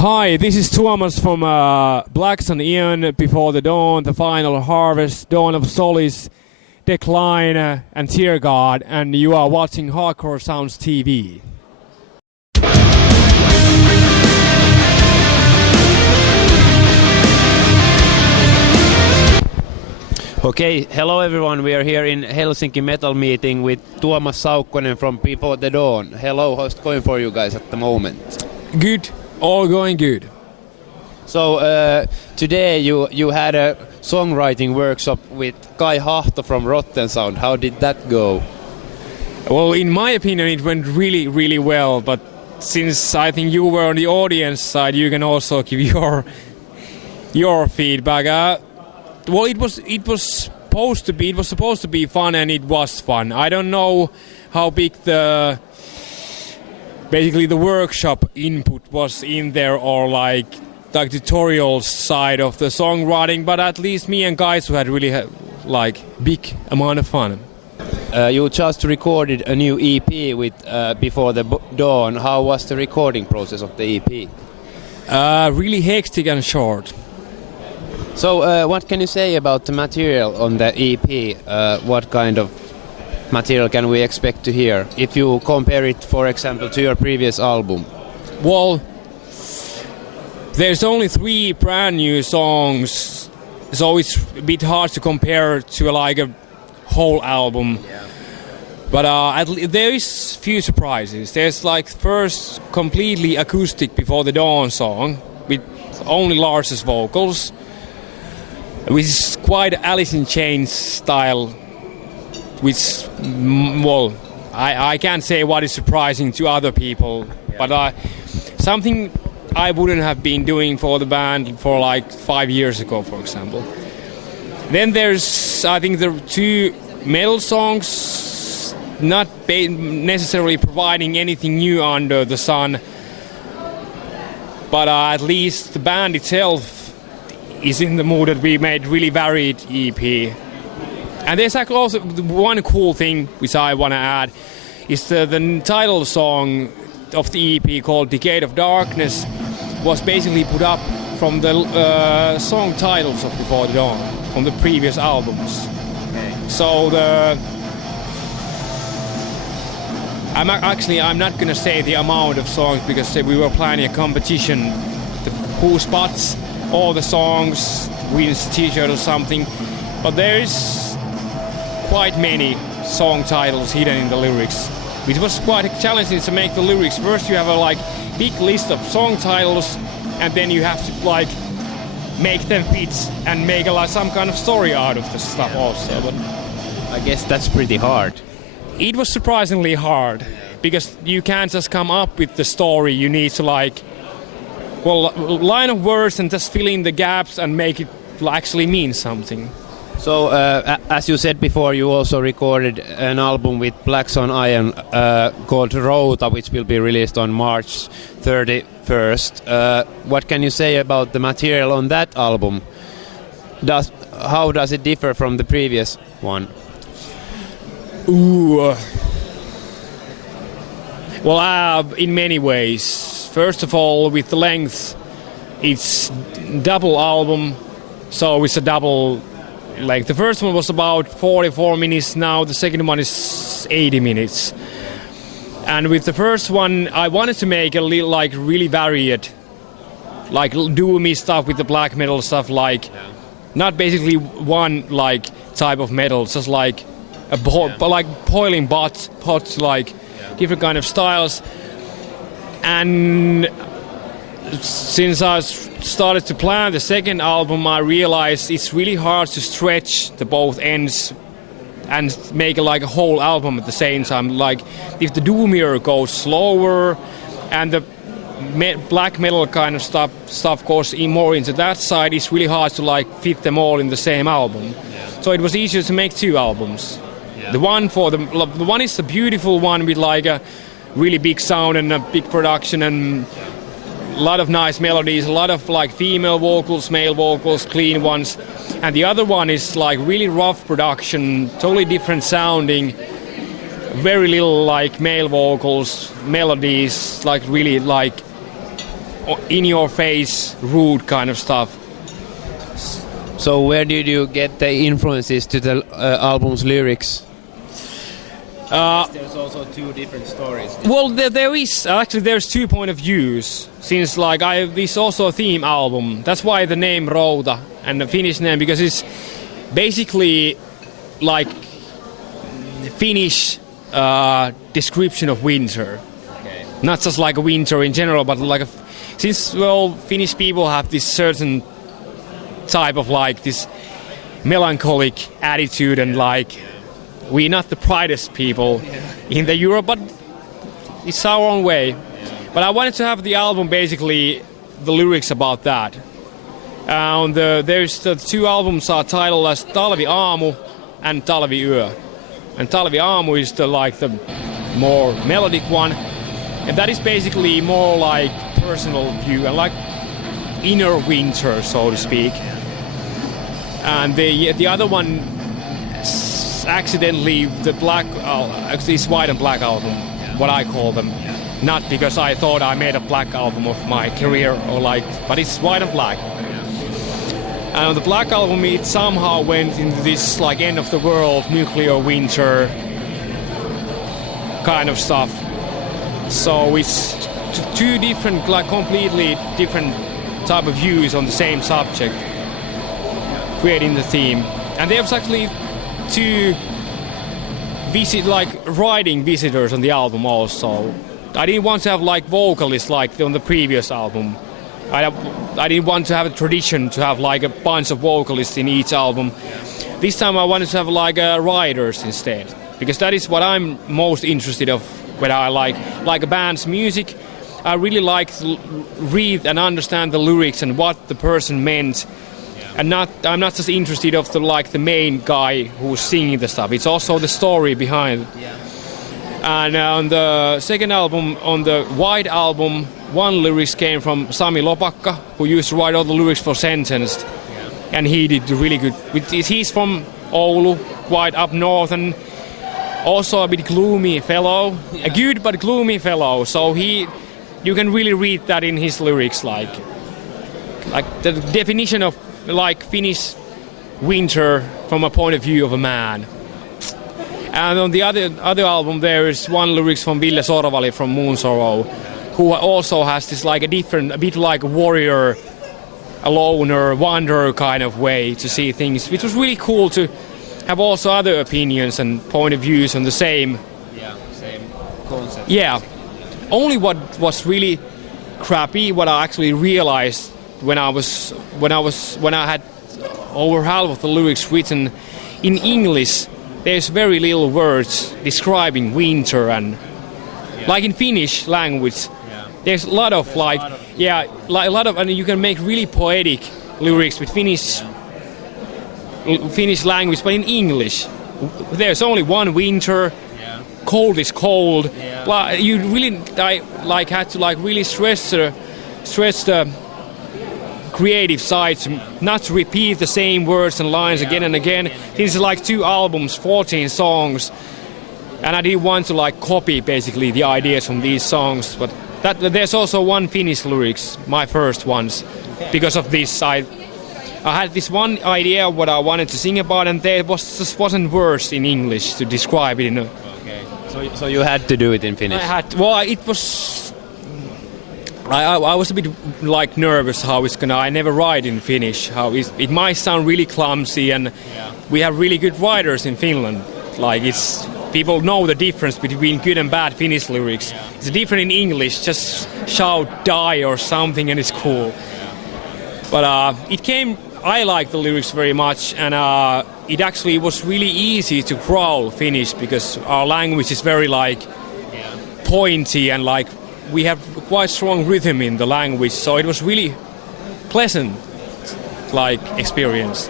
Hi, this is Tuomas from Blacks and Aeon, Before the Dawn, The Final Harvest, Dawn of Solace, Decline, and Tear God, and you are watching Hardcore Sounds TV. Okay, hello everyone. We are here in Helsinki Metal Meeting with Tuomas Saukkonen from Before the Dawn. Hello, how's it going for you guys at the moment? Good, all going good. So today you had a songwriting workshop with Kai Hahto from Rotten Sound. How did that go? Well, in my opinion, it went really, really well. But since I think you were on the audience side, you can also give your feedback. Well, it was supposed to be fun, and it was fun. I don't know how big the workshop input was in there, or like tutorial side of the songwriting, but at least me and guys who had really big amount of fun. You just recorded a new EP with Before the Dawn. How was the recording process of the EP? Really hectic and short. So what can you say about the material on the EP? What kind of material can we expect to hear if you compare it, for example, to your previous album? Well, there's only 3 brand new songs, so it's a bit hard to compare to like a whole album. Yeah. But there is few surprises. There's like first completely acoustic Before the Dawn song with only Lars's vocals, which is quite Alice in Chains style, which, well, I can't say what is surprising to other people, but something I wouldn't have been doing for the band for like 5 years ago, for example. Then there's, I think, the 2 metal songs, not necessarily providing anything new under the sun, but at least the band itself is in the mood that we made really varied EP. And there's actually also one cool thing which I want to add is the title song of the EP called Decade of Darkness was basically put up from the song titles of Before the Dawn from the previous albums. Okay. So I'm not gonna say the amount of songs because we were planning a competition who spots all the songs wins t-shirt or something, but there is quite many song titles hidden in the lyrics, which was quite challenging to make the lyrics. First you have a big list of song titles, and then you have to make them fit and make some kind of story out of the stuff also. But I guess that's pretty hard. It was surprisingly hard because you can't just come up with the story. You need to line of words and just fill in the gaps and make it actually mean something. So, as you said before, you also recorded an album with Blacks on Aeon called Rota, which will be released on March 31st. What can you say about the material on that album? How does it differ from the previous one? Well, in many ways. First of all, with the length, it's double album, so it's a double length. The first one was about 44 minutes, now the second one is 80 minutes. And with the first one, I wanted to make a little really varied, doomy stuff with the black metal stuff, not basically one type of metal, just boiling pots, different kind of styles. And since I started to plan the second album, I realized it's really hard to stretch the both ends and make a whole album at the same time. If the doomier goes slower and the black metal kind of stuff goes more into that side, it's really hard to fit them all in the same album. Yeah. So it was easier to make 2 albums. Yeah. The one is the beautiful one with a really big sound and a big production and a lot of nice melodies, a lot of female vocals, male vocals, clean ones. And the other one is really rough production, totally different sounding, very little male vocals, melodies, really in your face, rude kind of stuff. So where did you get the influences to the album's lyrics? There's also two different stories. Well, there's 2 point of views. Since this also a theme album. That's why the name Routa and the Finnish name, because it's basically like Finnish description of winter. Okay. Not just like a winter in general, but since Finnish people have this certain type of like this melancholic attitude, and like we're not the brightest people in the Europe, but it's our own way. But I wanted to have the album basically the lyrics about that. There's the 2 albums are titled as Talvi Aamu and Talvi Yö. And Talvi Aamu is the more melodic one, and that is basically more like personal view and like inner winter, so to speak. And the other one, accidentally, it's white and black album, what I call them. Not because I thought I made a black album of my career but it's white and black. And the black album, it somehow went into this like end of the world, nuclear winter kind of stuff. So it's 2 different, completely different type of views on the same subject, creating the theme. And there was actually 2 writing visitors on the album also. I didn't want to have vocalists like on the previous album. I didn't want to have a tradition to have a bunch of vocalists in each album. This time I wanted to have writers instead, because that is what I'm most interested of when I like a band's music. I really like to read and understand the lyrics and what the person meant. And I'm not just interested of the main guy who's singing the stuff. It's also the story behind. Yeah. And on the second album, on the White album, 1 lyrics came from Sami Lopakka, who used to write all the lyrics for Sentenced. Yeah. And he did really good. He's from Oulu, quite up north, and also a bit gloomy fellow. Yeah. A good but gloomy fellow. So you can really read that in his lyrics, like the definition of Finnish winter from a point of view of a man. And on the other album there is 1 lyrics from Ville Sorvali from Moon Sorrow, who also has this a bit like a warrior, a loner, wanderer kind of way to see things, which was really cool to have also other opinions and point of views on the same concept. Yeah. Only what was really crappy, what I actually realized when I had over half of the lyrics written in English, there's very little words describing winter, and like in Finnish language, there's a lot of and you can make really poetic lyrics with Finnish language, but in English, there's only one winter. Cold is cold. Yeah. You really had to really stress the creative side, not to repeat the same words and lines again and again. This is 2 albums, 14 songs, and I didn't want to copy basically the ideas from these songs. But there's also 1 Finnish lyrics, my first ones, because of this. I had this one idea of what I wanted to sing about, and there wasn't words in English to describe it. So you had to do it in Finnish. It was. I was a bit nervous how it's gonna. I never write in Finnish. It might sound really clumsy, and we have really good writers in Finland. People know the difference between good and bad Finnish lyrics. It's different in English. Just shout "die" or something, and it's cool. But I like the lyrics very much, and it actually was really easy to growl Finnish because our language is very pointy, and we have quite strong rhythm in the language, so it was really pleasant experience.